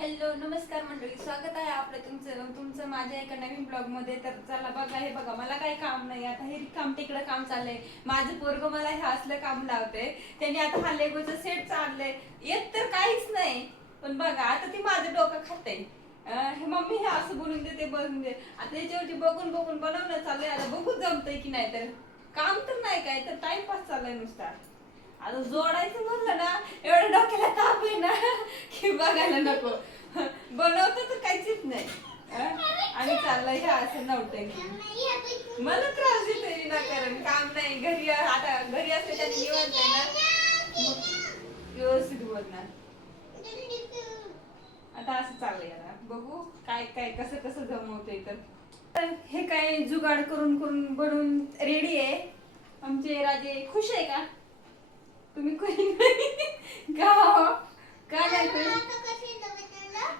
Hello नमस्कार मंडळी, स्वागत आहे आपलं तुमचं माझ्या एका नवीन ब्लॉग मध्ये. तर चला बघा, हे बघा मला काही काम नाही आता. हे काम तिकडं काम चाललंय. माझं पोरग मला हे असलं काम लावते. त्यांनी आता हा लेगोचं सेट चाललंय. येत तर काहीच नाही, पण बघा आता ती माझं डोकं खाते. हे मम्मी हे असं बनवून दे, ते बनवून दे. आता याच्यावरती बघून बघून बनवणं चाललंय. आता बघू जमतंय की नाही. तर काम तर नाही काय, तर टाइमपास चाललाय नुसता. आता जोडायचं म्हणलं ना, एवढं डोक्याला ताप आहे ना की बघायला नको. बनवतं तर काहीच नाही. आणि चाललंय हे असं नव्हतं. मला त्रास देते विनाकारण. काम नाही, घरी आता घरी असले त्याने निवडत आहे ना, मग व्यवस्थित बोलणार. आता असं चाललंय. आता बघू काय काय कसं कसं जमवतंय. तर हे काय जुगाड करून करून बनवून रेडी आहे. आमचे राजे खुश आहे का? तुम्ही कोणी नाही का हो? का नाही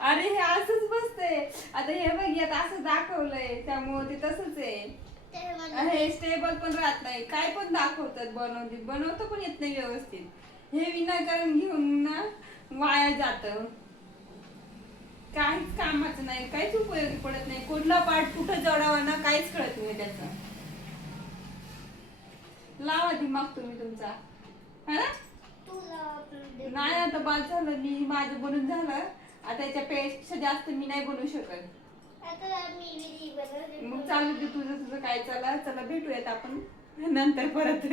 अरे हे असंच बसतंय. आता हे बघ, आता असं दाखवलंय त्यामुळे ते तसंच आहे. हे स्टेबल पण राहत नाही. काय पण दाखवतात, बनवतं पण येत नाही व्यवस्थित. हे विनाकारण घेऊन ना वाया जात. काहीच कामाचं नाही, काहीच उपयोगी पडत नाही. कुठला पार्ट कुठं जोडावा ना काहीच कळत नाही त्याचं. लावा दिमाग तुम्ही तुमचा. हा नाही, आता बाद झालं. मी माझं बनून झालं. आता याच्यापेक्षा जास्त मी नाही बनवू शकत. मग चालू दे तुझं तुझं काय. चला चला भेटूयात आपण नंतर परत.